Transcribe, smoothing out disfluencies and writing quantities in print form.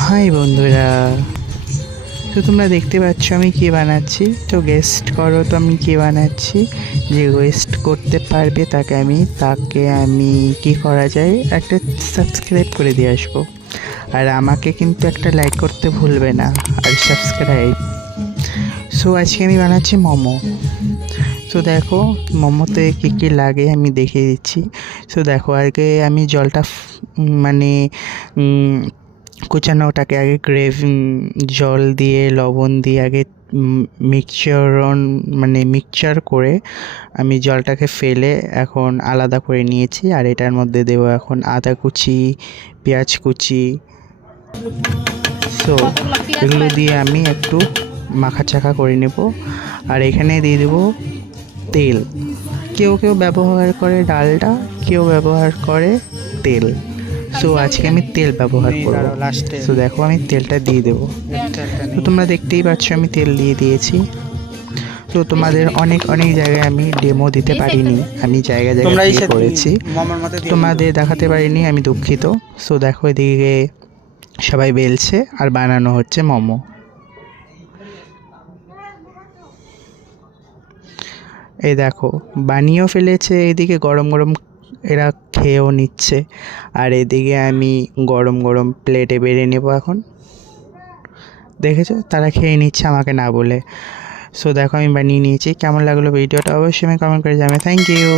High বন্ধুরা, তো তোমরা দেখতে পাচ্ছ আমি কি বানাচ্ছি। তো গেস্ট করো তো আমি কি বানাচ্ছি। যে ওয়েস্ট করতে পারবে তাকে আমি কি করা যায়, একটা সাবস্ক্রাইব করে দিয়ে আসবো। আর আমাকে কিন্তু একটা লাইক করতে ভুলবে না, আর সাবস্ক্রাইব। সো আজকে আমি বানাচ্ছি মোমো। সো দেখো মোমোতে কী কী লাগে আমি দেখিয়ে দিচ্ছি। সো দেখো আগে আমি জলটা মানে কুচানোটাকে আগে জল দিয়ে লবণ দিয়ে আগে মিক্সচার করে আমি জলটাকে ফেলে এখন আলাদা করে নিয়েছি। আর এটার মধ্যে দেবো এখন আদা কুচি, পেঁয়াজ কুচি। সো এগুলো দিয়ে আমি একটু মাখাচাখা করে নেব। আর এখানে দিয়ে দেবো তেল। কেউ ব্যবহার করে ডালডা, কেউ ব্যবহার করে তেল। সো আজকে আমি তেল ব্যবহার করব। সো দেখো আমি তেলটা দিয়ে দেবো। তো তোমরা দেখতেই পাচ্ছ আমি তেল দিয়ে দিয়েছি। তো তোমাদের অনেক জায়গায় আমি ডেমো দিতে পারিনি, আমি জায়গায় গিয়ে করেছি, তোমাদের দেখাতে পারিনি, আমি দুঃখিত। সো দেখো এদিকে সবাই বেলছে আর বানানো হচ্ছে মোমো। এই দেখো বানিয়েও ফেলেছে, এদিকে গরম এরা খেয়েও নিচ্ছে। আর এদিকে আমি গরম প্লেটে বেড়ে নেব এখন। দেখেছো তারা খেয়ে নিচ্ছে আমাকে না বলে। সো দেখো আমি বানিয়ে নিয়েছি। কেমন লাগলো ভিডিওটা অবশ্যই আমি কমেন্ট করে জানাবে। Thank you.